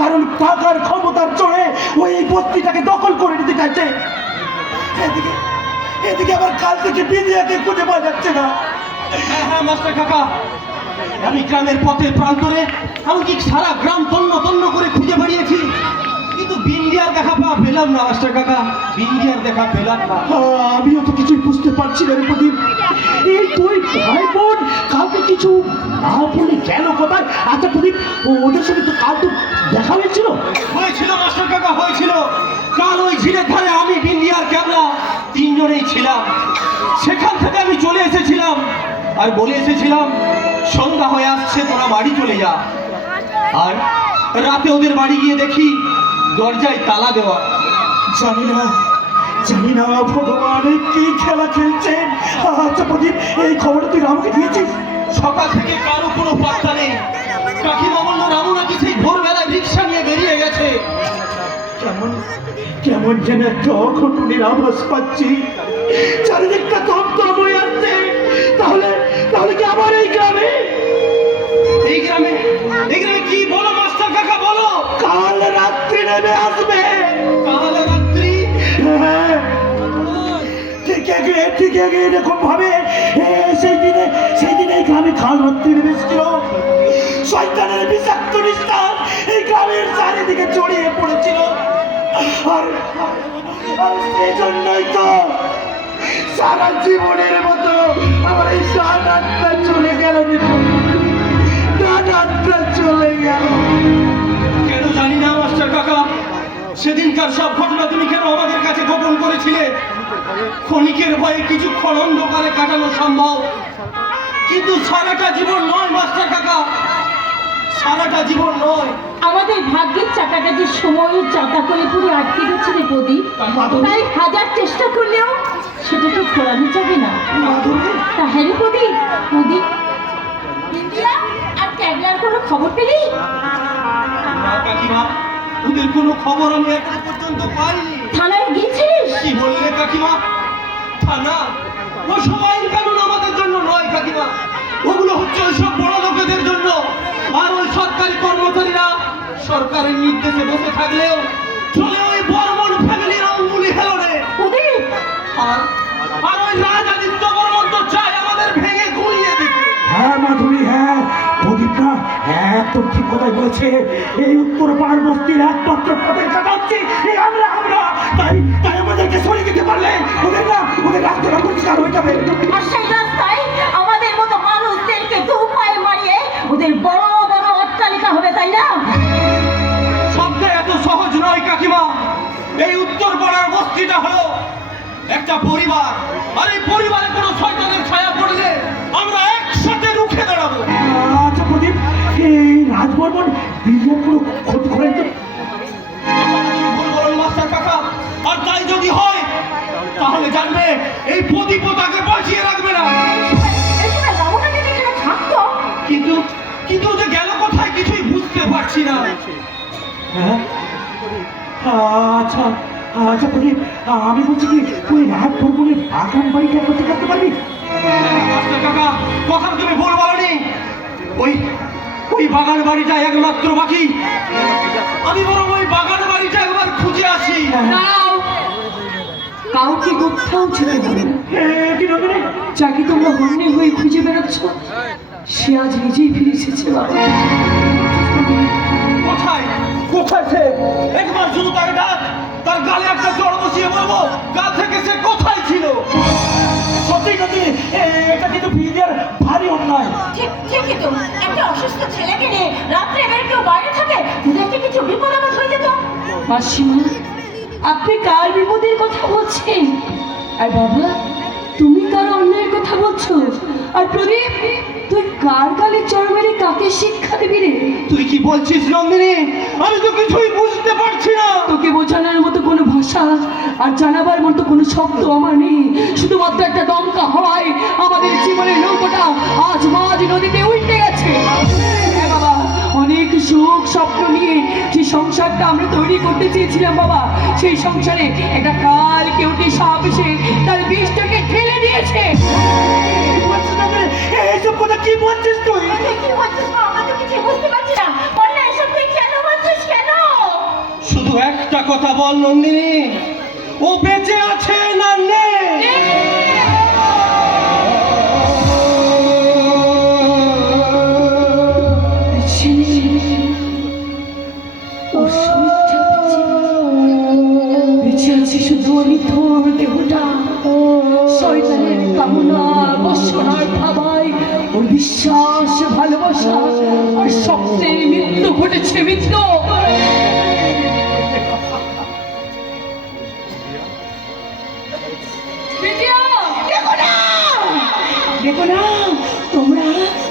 কারণ টাকার ক্ষমতার জোরে ওই বস্তিটাকে দখল করে নিতে চাইছে। এদিকে এদিকে আবার কাল থেকে বিদিয়াকে খুঁজে পাওয়া যাচ্ছে না। হ্যাঁ মাস্টার কাকা, আমি গ্রামের পথে প্রান্তরে এমনকি সারা গ্রাম তন্ন তন্ন করে খুঁজে বেরিয়েছি, কিন্তু বিন্দিয়ার দেখা পেলাম না মাস্টার কাকা, বিন্দিয়ার দেখা পেলাম না। আমিও তো কিছুই বুঝতে পারছি না রে প্রদীপ। এই তুই ভাই বোন কাউকে কিছু না বলে গেল কোথায়? আচ্ছা প্রদীপ, ওদের সাথে তো কাল তো দেখা হয়েছিল। হয়েছিল মাস্টার কাকা, হয়েছিল। কাল ওই ঝিলের ধারে আমি বিন্দিয়ার ক্যাবলা তিনজনেই ছিলাম। সেখান থেকে আমি চলে এসেছিলাম আর বলে এসেছিলাম সন্ধ্যা হয়ে আসছে, তোরা বাড়ি চলে যা। আর রাতে ওদের বাড়ি গিয়ে দেখি দরজায় তালা দেওয়া। জানি না ভগবান কি খেলা খেলছেন। আচ্ছা প্রদীপ, এই খবরটা তুই রামকে দিয়েছিস? সকাল থেকে কারো কোনো পাত্তা নেই। কাকিমা বলল রামু নাকি সেই ভোরবেলায় রিক্সা নিয়ে বেরিয়ে গেছে। কেমন কেমন যেন একটা অঘটনের আভাস পাচ্ছি। চারিদিকটা থমথম হয়ে আসছে। তাহলে তাহলে কি আবার এই গ্রামে এই গ্রামে কি বলো মাস্টার কাকা, বলো? কাল রাত্রি নেমে আসবে। কাল রাত্রি? হ্যাঁ, ঠিক এরকম ভাবে সেই দিনে এই গ্রামে কাল রাত্রি নেমে এসেছিল। শয়তানের বিষাক্ত নিস্তার এই গ্রামের চারিদিকে ছড়িয়ে পড়েছিল। আর সেই জন্যই তো সারা জীবনের মতো আমার এই ডানাটা চলে গেল, ডানাটা চলে গেল। কেন জানি না মাস্টার কাকা, সেদিনকার সব ঘটনা তুমি কেন আমাদের কাছে গোপন করেছিলে? ক্ষণিকের ভয়ে কিছুক্ষণ অন্ধকারে কাটানো সম্ভব, কিন্তু সারাটা জীবন নয় মাস্টার কাকা, সারাটা জীবন নয়। আমাদের ভাগ্যের চাকাটা যে সময় চাকা করে পুরো আটকে গেছে রে প্রদীপ, তাই হাজার চেষ্টা করলেও সেটা তো ঘোরানো যাবে না। তাহলে প্রদীপ ইন্ডিয়া আর ক্যাবলার কোনো খবর পেলি? না কাকিমা, ওদের কোনো খবর আমি এখনো পর্যন্ত পাইনি। থানায় গিয়েছিলিস? কি বললে কাকিমা? থানা? ও সবাই কানুন আমাদের জন্য নয় কাকিমা, ওগুলো হচ্ছে ওইসব বড় লোকেদের জন্য। আর ওই সরকারি কর্মচারীরা সরকারের নির্দেশে বসে থাকলেও চলে ওই বর্মন ফ্যামিলির অঙ্গুলি হেলনে। আর ওই রাজাদিত্য বর্মন তো চায় আমাদের ভেঙে গুড়িয়ে দিতে। হ্যাঁ মাধুরী, হ্যাঁ প্রদীপটা একদম ঠিক কথাই বলেছে। এই উত্তর পাড় বস্তির একমাত্র পথের কাটা হচ্ছে এই আমরা। তাই আমাদেরকে সরিয়ে দিতে পারলে ওদের রাস্তাটা পরিষ্কার হয়ে যাবে। আর সেই রাস্তায় আমাদের মতো মানুষদেরকে দু পায়ে মারিয়ে ওদের বড় বড় অট্টালিকা হবে, তাই না? সবটা এত সহজ নয় কাকিমা। এই উত্তর পাড়ার বস্তিটা হলো একটা পরিবার, আর এই পরিবারে কোনো শয়তানের ছায়া পড়লে আমরা একসাথে রুখে দাঁড়াবো। আচ্ছা প্রদীপ, এই রাজবর্মন বিলিয়ন কোনো ক্ষতি করেন তো? ভুল বলুন মাস্টার কাকা, আর তাই যদি হয় তাহলে জানবে এই প্রদীপ তাকে বাঁচিয়ে রাখবে না। এখানে রামুনাকে যেখানে থাকতো, কিন্তু যে গেল কোথায় কিছুই বুঝতে পারছি না। হ্যাঁ আচ্ছা প্রদীপ, আমি বলছি কি তুই রাজবর্মনের বাগান বাড়িটা করতে করতে পারবি? মাস্টার কাকা, কথা তুমি ভুল বলনি। ওই বাগান বাড়িটা একমাত্র বাকি। আমি বরং ওই বাগান বাড়িটা একবার খুঁজে আসি। কাউকে কোথাও যেতে হবে না। কি নন্দিনী, যাকে তোমরা হন্যে হয়ে খুঁজে বেড়াচ্ছ সে আজ নিজেই ফিরে এসেছে। বাবা কোথায় সে? একবার শুধু তাকে ডাক, তার গালে একটা জড় বসিয়ে বলবো কাল থেকে সে কোথায় ছিল। সত্যি নন্দিনী, এটা কিন্তু বিলিয়ার ভারী অন্যায়। ঠিকই তো, একটা অসুস্থ ছেলেকে নিয়ে রাত্রে এবার কেউ বাইরে থাকে, ওদেরকে কিছু বিপদ আপদ হয়ে যেত। মাসিমা, আপনি কার বিপদের কথা বলছেন? আর বাবা, তুমি কার অন্যায়ের কথা বলছো? আর প্রদীপ, তুই কার গালে চড় মেরে কাকে শিক্ষা দিবি রে? তুই কি বলছিস নন্দিনী? আমি তো কিছুই বুঝতে পারছি না। তোকে বোঝানোর মতো কোনো ভাষা আর জানাবার মতো কোনো শব্দ আমার নেই। শুধুমাত্র একটা দমকা হওয়ায় আমাদের জীবনের নৌকোটা আজ মাঝ নদীতে উল্টে গেছে। হ্যাঁ বাবা, অনেক সুখ স্বপ্ন নিয়ে যে সংসারটা আমরা তৈরি করতে চেয়েছিলাম বাবা, সেই সংসারে একটা কাল কেউটে সাপ এসে তার বিষটাকে ঠেলে দিয়েছে। এইসব কথা কি বলছিস তুই? কি বলছিস? আমরা তো কিছু বুঝতে পারছি না। বল না, এসব তুই কেন বলছিস? কেন? কথা বল নন্দিনী, ও বেঁচে আছে না নেই? বেঁচে আছি শুধু আমি তোর দেহটা শয়তানের কামনা বসনার ভাবায় ওর বিশ্বাস ভালোবাসা আর স্বপ্নের মৃত্যু ঘটেছে মৃত্যু। দেখো না, তোমরা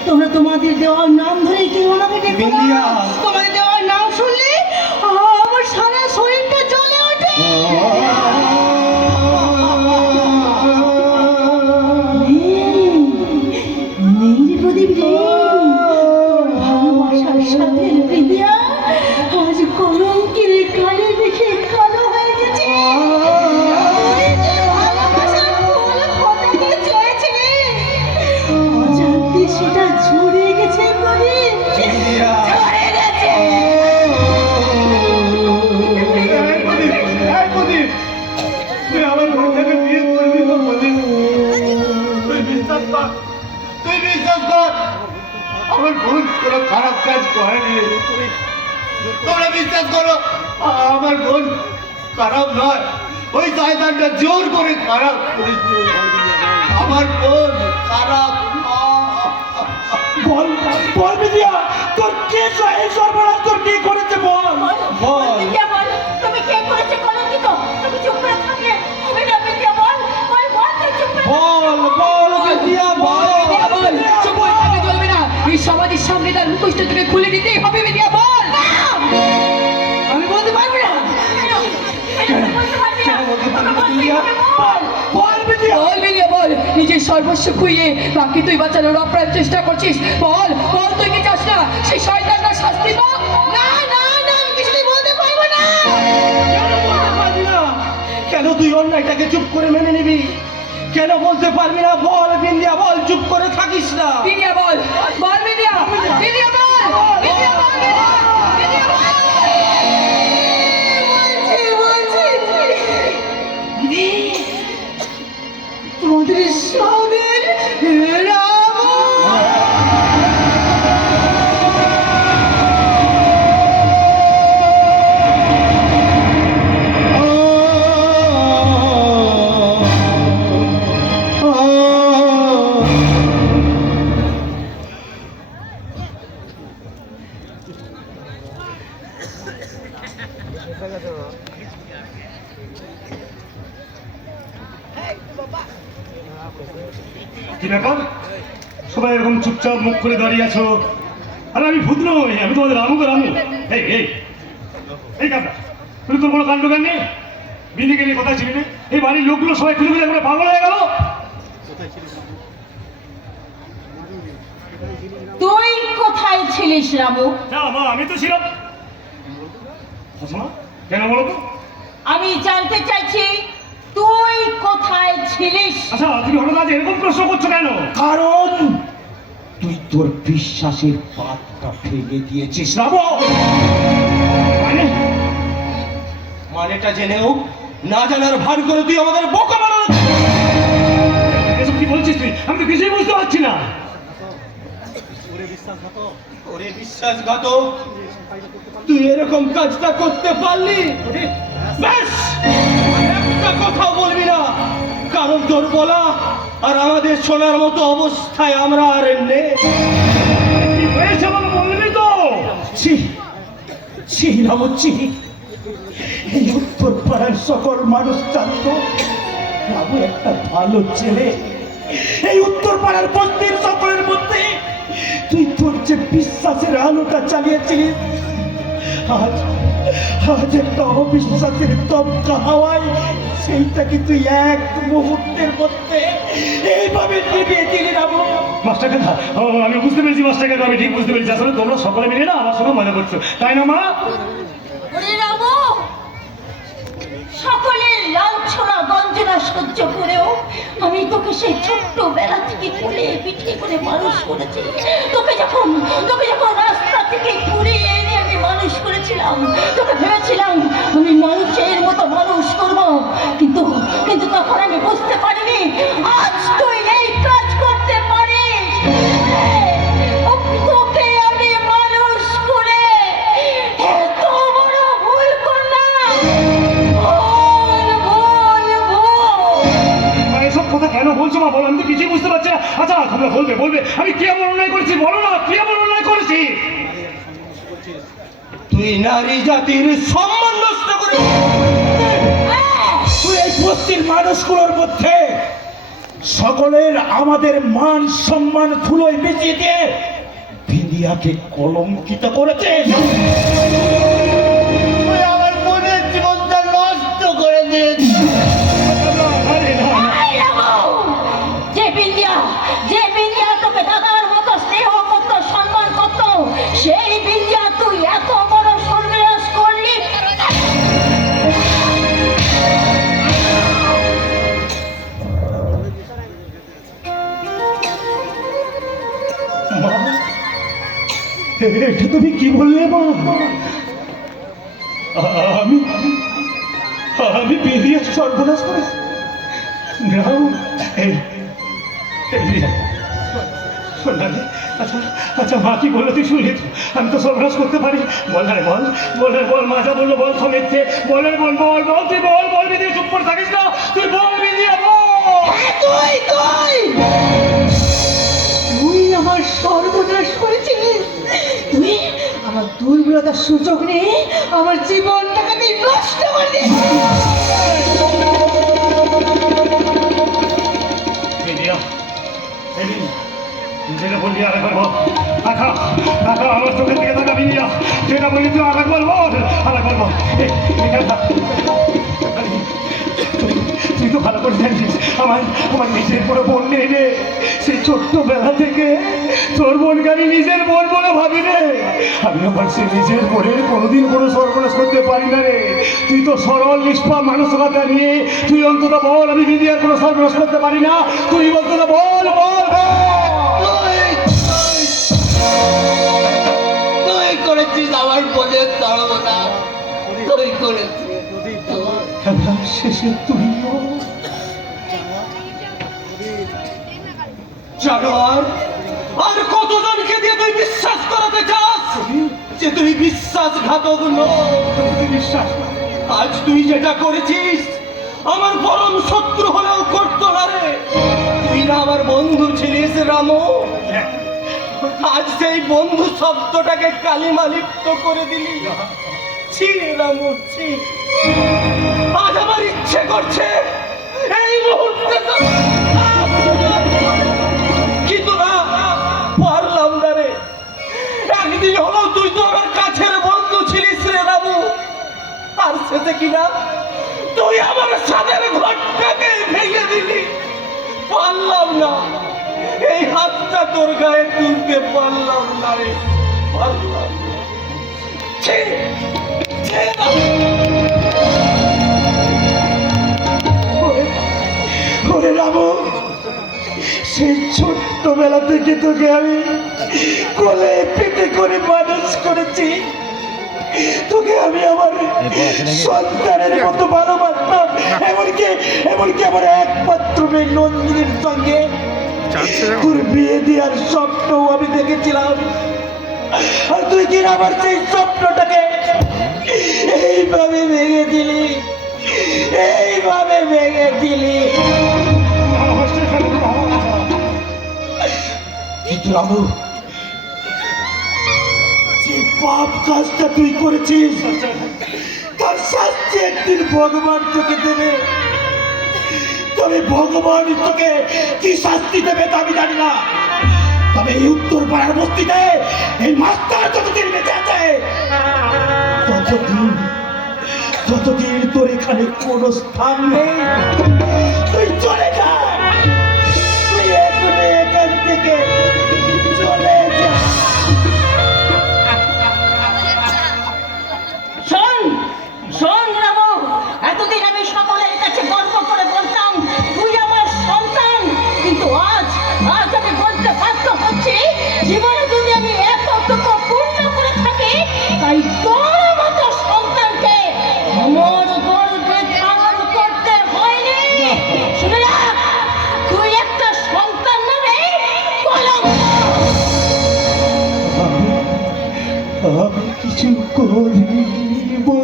তোমরা তোমাদের দেওয়ার নাম ধরে কেউ আমাকে ডেকো না। বিন্দিয়া। তোমাদের দেওয়ার নাম শুনলে আমার সারা শরীরটা জ্বলে ওঠে। নীল প্রদীপ রে, ভালোবাসার সাথে বিন্দিয়া আজ কলঙ্কের কালে দেখে কালো হয়ে গেছে। তুই যে ভালোবাসার ফুল ফোটাতে চেয়েছিলি, অজান্তে সেটা ঝরে গেছে প্রদীপ, ঝরে গেছে। তুই আমার বোনটাকে বিয়ে করবি তো প্রদীপ? তুই বিশ্বাস কর, তুই বিশ্বাস কর, আমার বোন কোনো খারাপ কাজ করেনি। তোমরা বিশ্বাস করো, আমার বোন খারাপ নয়, ওই শয়তানটা জোর করে খারাপ করেছে। আমার বোন খারাপ নয়। বল বল বিদিয়া, তোর কে এই সর্বনাশ তোর কে করেছে বল। বল। বিদ্যা বল, তুমি কে করেছে কলঙ্কিত? তুমি চুপ করে থাকলে হবে না বিদ্যা, বল বল বল, তুই চুপ করে বল বল বিন্দিয়া, বল। বিদ্যা বল, চুপ করে থাকলে চলবে না। এই সমাজের সামনে তার মুখোশটা তোকে খুলে দিতেই হবে বিদ্যা বল। আমি বলতে পারবি না। বলতে পারবি না। বলতে পারবি না, বলতেই বিন্দিয়া? হবে, বল। বল বিদিয়া। বল বিদ্যা বল, নিজের সর্বস্ব খুইয়ে বাকি তুই বাঁচানোর অপ্রাণ চেষ্টা করছিস। বল বল, তুই কি চাস না সেই শয়তানটার শাস্তি পাক? না না না, আমি কিছুই বলতে পারবো না। কেন বলতে পারবি না? কেন তুই অন্যায়টাকে চুপ করে মেনে নিবি? কেন বলতে পারবি না? বল বিন্দিয়া বল, চুপ করে থাকিস না। বিদ্যা বল, বল বিদ্যা, বিদ্যা বল, বিদ্যা বল, বিদ্যা বল। তোমাদের সবের রাম। কি ব্যাপার, সবাই এরকম চুপচাপ মুখ করে দাঁড়িয়ে আছো? আরে আমি ভূত নই, আমি তোমাদের রামু গো রামু। এই এই এই কান্দা, তুমি তোর কোনো কাণ্ড জ্ঞান নেই? বিন্দিকে নিয়ে কোথায় ছিলি রে? এই বাড়ির লোকগুলো সবাই খুলে খুলে একবারে পাগল হয়ে গেল। তুই কোথায় ছিলিস রামু? না মা, আমি তো ছিলাম। আচ্ছা মা, কেন বলো তো? আমি জানতে চাইছি তুই কোথায় ছিলিস? আচ্ছা তুমি হঠাৎ আজ এরকম প্রশ্ন করছো কেন? কারণ তুই তোর বিশ্বাসের পাতটা ভেঙে দিয়েছিস রাম। মানে মানেটা জেনেও না জানার ভান করে তুই আমাদের বোকা বানানো। এসব কি বলছিস তুই? আমি তো কিছুই বুঝতে পারছি না। ওরে বিশ্বাসঘাতক, তুই এরকম কাজটা করতে পারলি? ব্যাস, একটা কথা বলবি না, কারণ তোর বলা আর আমাদের শোনার মতো অবস্থায় আমরা আর নেই। কি হয়েছে আমাকে বলবি তো? ছি ছি রাম, ছি। এই উত্তর পাড়ার সকল মানুষ জানতো রামু একটা ভালো ছেলে। এই উত্তর পাড়ার বস্তির সকলের মধ্যে তুই তোর যে বিশ্বাসের আলোটা চালিয়েছিলিস, আজ আজ একটা অবিশ্বাসের দমকা হাওয়ায় সেইটাকে তুই এক মুহূর্তের মধ্যে এইভাবে নিভিয়ে দিলি রামু। মাস্টার কাকা, আমি বুঝতে পেরেছি মাস্টার কাকা, আমি ঠিক বুঝতে পেরেছি। আসলে তোমরা সকলে মিলে না আমার সঙ্গে মজা করছো, তাই না মা? ওরে রামু, সকলের লাঞ্ছনা গঞ্জনা সহ্য করেও আমি তোকে সেই ছোট্টবেলা থেকে কোলে পিঠে করে মানুষ করেছি। তোকে যখন রাস্তা থেকে ঘুরিয়ে এনে আমি মানুষ করেছিলাম, তোকে ভেবেছিলাম আমি মানুষের বলবে বলবে আমি কি এমন অন্যায় করেছি, বলো না কি এমন অন্যায় করেছি? তুই নারী জাতির সম্মান নষ্ট করে তুই এই বস্তির মানুষগুলোর মধ্যে সকলের আমাদের মান সম্মান ধুলোয় মিশিয়ে দিয়ে বিন্দিয়াকে কলঙ্কিত করেছে। তুই আমার বোনের জীবনটা নষ্ট করে দিয়েছিস। আরে না, এই রামু, যে বিন্দিয়া তোকে দাদার মতো স্নেহ করতো, সম্মান করতো, সেই বিন্দিয়া তুই এত বড় সর্বনাশ করলি। মা, এটা তুমি কি বললে মা? আমি আমি বিন্দিয়ার সর্বনাশ করেছি? না, সোনালি, আচ্ছা আচ্ছা মা কি বললো তুই শুনলি তো? আমি তো সর্বনাশ করতে পারি। বল রে বল, বল রে বল, মা যা বললো বল, সমেতছে বল রে বল, বল বল তুই বল, বল বিন্দিয়া চুপ করে থাকিস না, তুই বল বিন্দিয়া বল। তুই আমার সর্বনাশ করেছিস। তুই আমার দুর্বলতার সুযোগ নিয়ে আমার জীবনটাকে তুই নষ্ট করে দিয়েছিস। বিন্দিয়া, এই যেটা বললি আরেকবার বল। দেখা দেখা আমার চোখের দিকে দেখা বিন্দিয়া, যেটা বললি তুই আরেকবার বল, আরেকবার বল। তুই তো ভালো করে জানিস আমার আমার নিজের বড় বোন নেই রে। সেই ছোট্টবেলা থেকে তোর বোনকে আমি নিজের বোন বলে ভাবি রে। আমি আবার সে নিজের বোনের কোনোদিন কোনো সর্বনাশ করতে পারি না রে। তুই তো সরল নিষ্পাপ মানসিকতা নিয়ে তুই অন্তত বল আমি বিন্দিয়ার কোনো সর্বনাশ করতে পারি না। তুই অন্তত বল বল তুই করেছিস আমার বোনের তাড়না, তুই করেছিস। খেলার শেষে তুইও জানোয়ার, আর কতজনকে দিয়ে তুই বিশ্বাস করাতে চাস যে তুই বিশ্বাসঘাতক নয়? বিশ্বাস আজ তুই যেটা করেছিস আমার পরম শত্রু হলেও করতো না রে। তুই না আমার বন্ধু ছিলিস রামু, আজ সেই বন্ধু শব্দটাকে কালিমা লিপ্ত করে দিলি। ছি রামু ছি। আজ আমার ইচ্ছে করছে এই মুহূর্তে কিন্তু না, পারলাম না রে। একদিন হলেও তুই তো আমার কাছের বন্ধু ছিলিস রে রামু, আর সেটা কিনা তুই আমার সাদের ঘরটাকে ভেঙে দিলি। পারলাম না, এই হাতটা তোর গায়ে তুলতে পারলাম না রে, পারলাম না। ছি, ছি রামু। ওরে রামু, সেই ছোট্টবেলা থেকে তোকে আমি কোলে পিঠে করে মানুষ করেছি। তোকে আমি আমার সন্তানের মতো ভালোবাসতাম। এমনকি আমার একমাত্র মেয়ে নন্দিনীর সঙ্গে তোর বিয়ে দেওয়ার স্বপ্নও আমি দেখেছিলাম। আর তুই কি আমার সেই স্বপ্নটাকে এইভাবে ভেঙে দিলি, এইভাবে ভেঙে দিলি। কিন্তু রামু, যে পাপ কাজটা তুই করেছিস তার শাস্তি একদিন ভগবান তোকে দেবে। তবে ভগবান তোকে কি শাস্তি দেবে তা আমি জানি না। তবে এই উত্তর পাড়ার বস্তিতে এই মাস্টার যতদিন বেঁচে আছে ততদিন তোর এখানে কোনো স্থান নেই। তুই চলে যা, তুই এখন এখান থেকে চলে যা। শোন শোন রামু, এতদিন আমি সকলের কাছে গর্ব করে বলতাম তুই আমার সন্তান, কিন্তু আজ আমি বলতে বাধ্য হচ্ছি জীবনে যদি আমি এতটুকু পূর্ণ করে থাকি, তাই তোর মতো সন্তানকে আমার গর্ভে ধারণ করতে হয়নি। শুনে রাখ, তুই একটা সন্তান নয়, কলঙ্ক। আমি কিছু করিনি মা।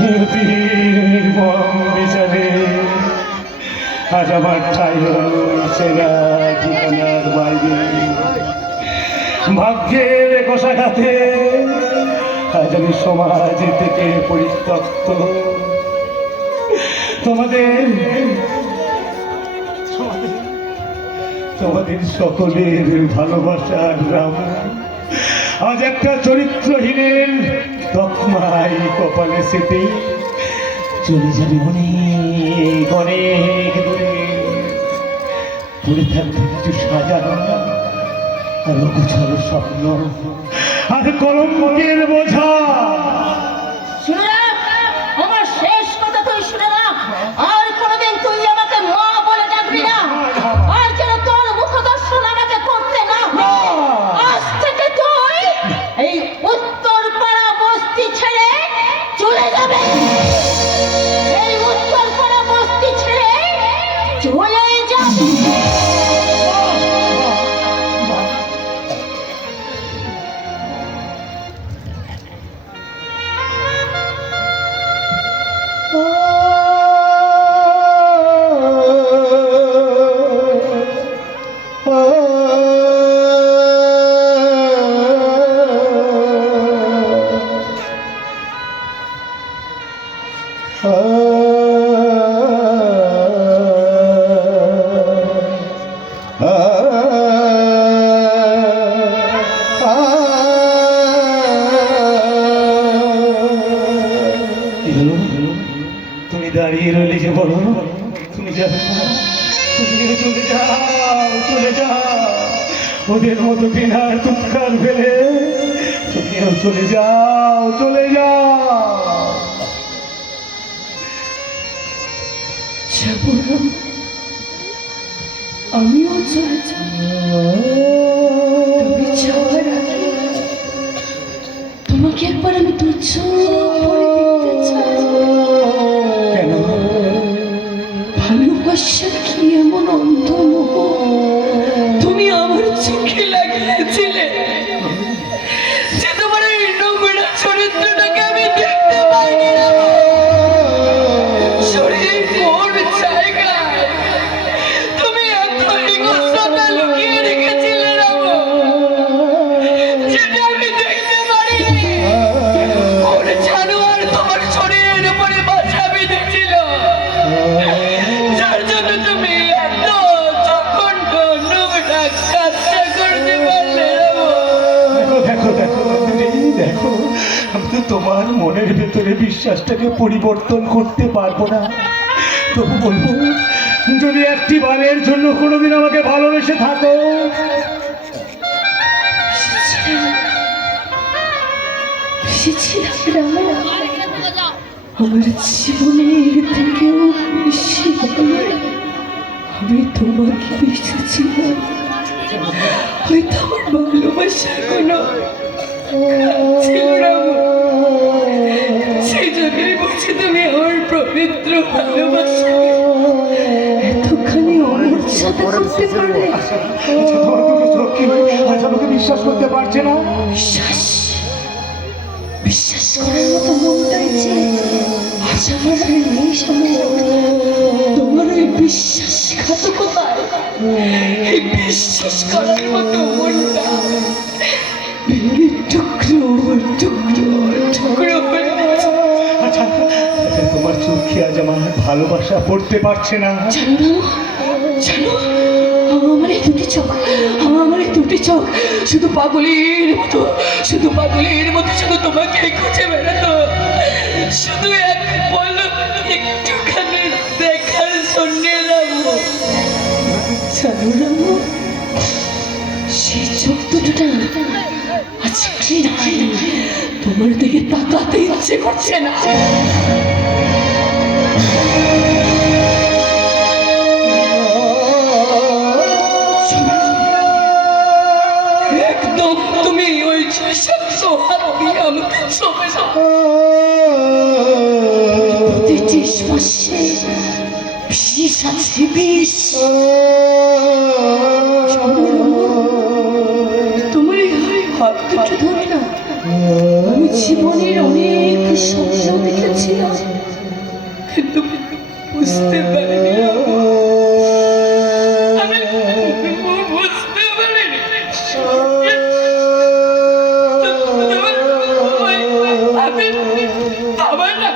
নিয়তির নির্মম বিচারে আজ আমার ঠাই হল সেরা ঠিকানার বাইরে। ভাগ্যের কষাঘাতে আজ আমি সমাজ থেকে পরিত্যক্ত। তোমাদের তোমাদের সকলের ভালোবাসার নাম আজ একটা চরিত্রহীনের তকমাই কপালে সেটে চলে যাবে অনেক অনেক দূরে। পড়ে থাকবে কিছু সাজানো আর অগোছালো স্বপ্ন আর কলঙ্কের বোঝা। শুনে রাখ, আমার শেষ কথা তুই শুনে রাখ। আর কোনোদিন তুই আমাকে মা বলে ডাকবি না। আর যেন তোর মুখ দর্শন আমাকে করতে না হয়। আজ থেকে তুই এই উত্তর পাড়া বস্তি ছেড়ে চলে যাবে। এই উত্তর পাড়া বস্তি ছেড়ে চলে যাবে। তুমি দাঁড়িয়ে রইলে যে বলো, তুমি যাবে না, তুমিও চলে যাও, চলে যাও ওদের মতো কিনার তুৎকার ফেলে তুমিও চলে যাও, চলে যাও। যাবো না, আমিও চলে যাব। তবে যাওয়ার আগে তোমাকে একবার আমি দু চোখ ভরে দেখতে চাই। কেন? ভালোবাসা কি এমন অন্তর্মুখ তুমি আমার চোখে লাগিয়েছিলে যে তোমার এই নোংরা চরিত্রটাকে আমি দেখতে পাইনি না। শরীরের কোন জায়গায় তুমি এত হিংস্রতা লুকিয়ে রেখেছিলে রামু, যেটা আমি দেখতে পারিনি। কোন জানোয়ার তোমার শরীরের উপরে বাসা বেঁধেছিল, যার জন্য তুমি এত জঘন্য নোংরা কাজটা করতে পারলে রামু। দেখো দেখো দেখো, আমি তো তোমার মনের ভেতরে বিশ্বাসটাকে পরিবর্তন করতে পারবো না। তবু বলবো, যদি একটি বারের জন্য কোনোদিন আমাকে ভালোবেসে থাকো, বেশিছিলাম রামু, আমার জীবনের থেকেও বেশি ভালো আমি তোমাকে বেসেছিলাম। হয়তো আমার ভালোবাসা কোনো ছিল রামু, সেই জন্যই বলছি তুমি আমার পবিত্র ভালোবাসা এতখানি অমর্যাদা করতে পারলে। তোমার দুটো চোখ কি আজ আমাকে বিশ্বাস করতে পারছে না? বিশ্বাস বিশ্বাস করার মতো মনটাই যে আজ আমার আর নেই সামনে। তোমার ওই বিশ্বাসঘাতকতায় এই বিশ্বাস করার মতো মনটা ভেঙে টুকরো টুকরো টুকরো হয়ে গেছে। আচ্ছা আচ্ছা, তোমার চোখে আজ আমার ভালোবাসা পড়তে পারছে না? জানো জানো, আমার এই দুটি চোখ, আমার এই দুটি চোখ শুধু পাগলের মতো, শুধু পাগলের মতো শুধু তোমাকে খুঁজে বেড়াতো, শুধু এক পলক একটুখানি দেখার জন্য রামু। জানো রামু, সেই চোখ দুটোটা আজ ঘৃণায় তোমার দিকে তাকাতে ইচ্ছে করছে না। একদম তুমি ওই শক্ত হাত দিয়ে আমাকে ছবে না। প্রতিটি শ্বাসে বিষ আছে, বিষ। স্বপ্ন দেখেছিলাম, কিন্তু বুঝতে পারিনি আমি বুঝতে পারিনি আমি আমার না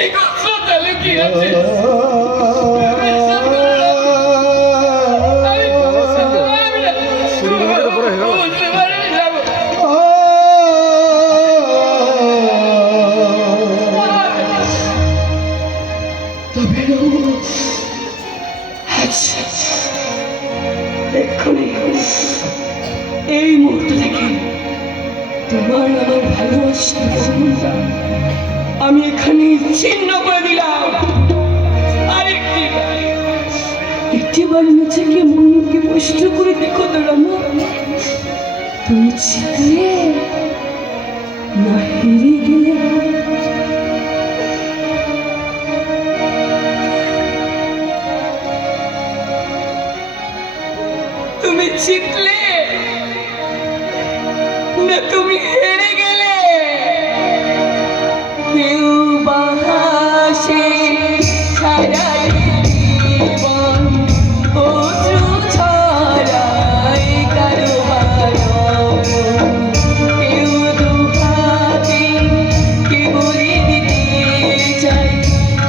এই কথা লুকিয়ে আছে। এক্ষুনি এই মুহূর্ত থেকে তোমার আমার ভালোবাসার বন্ধনটা আমি এখানে ছিন্ন করে দিলাম। একটিবার নিজেকে মনকে প্রশ্ন করে দেখো তো রামা, তুমি জিতলে না হেরে গেলে? তুমি জিতলে না তুমি হেরে গেলে? কেউ বাহাসে সারা জীবন অশ্রু ছড়ায় কারো বারণ, কেউ দুহাতে কেবলই দিতে চায়,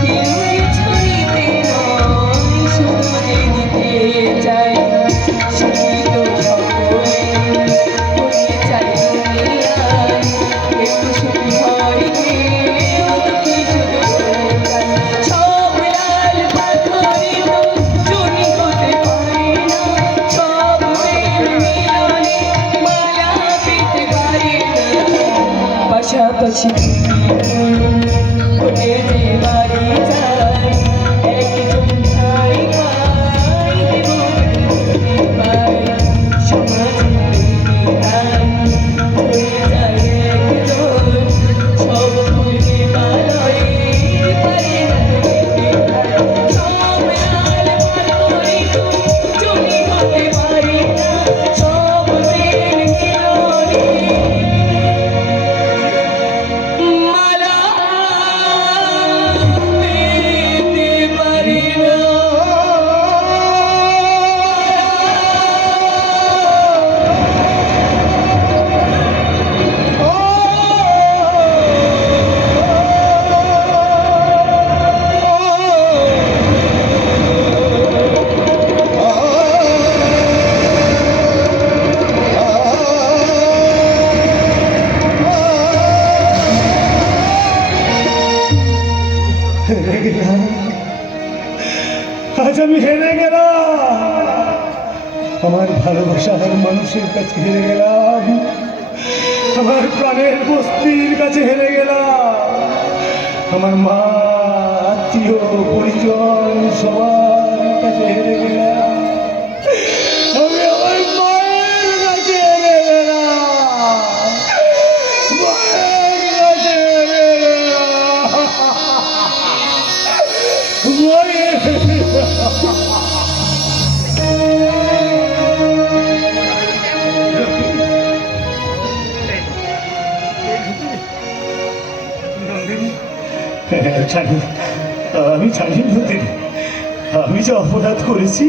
কেউ ছড়িতে নয় শুধু যে দিতে চায়। পাশাপাশি ওরে যে বাড়ি যায় একজন ভাই ভাই দেব ভাই সমাজ হয়ে যায় একজন সব ভুলে বাড়াই পারে না সব লাল পাথরে চুরি হতে পারে না সব প্রেম মিলনে মালা পেতে পারি না। হেরে গেলাম, আজ আমি হেরে গেলাম, আমার ভালোবাসার মানুষের কাছে হেরে গেলাম, আমার প্রাণের বস্তির কাছে হেরে গেলাম, আমার মা আত্মীয় পরিজন সবার কাছে হেরে গেলাম, আমি আমার মায়ের কাছে হেরে গেলাম, মায়ের কাছে হেরে গেলাম, আমি জানি নন্দিনী, আমি যে অপরাধ করেছি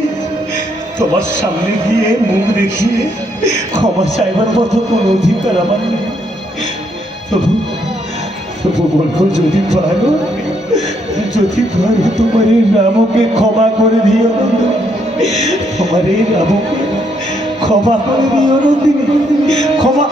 তোমার সামনে গিয়ে মুখ দেখিয়ে ক্ষমা চাইবার মতো কোনো অধিকার আমার নেই। তবু বলবো যদি পারো তোমার এই নামকে ক্ষমা করে দিও, তোমার এই নামকে ক্ষমা করে দিও নন্দিনী, ক্ষমা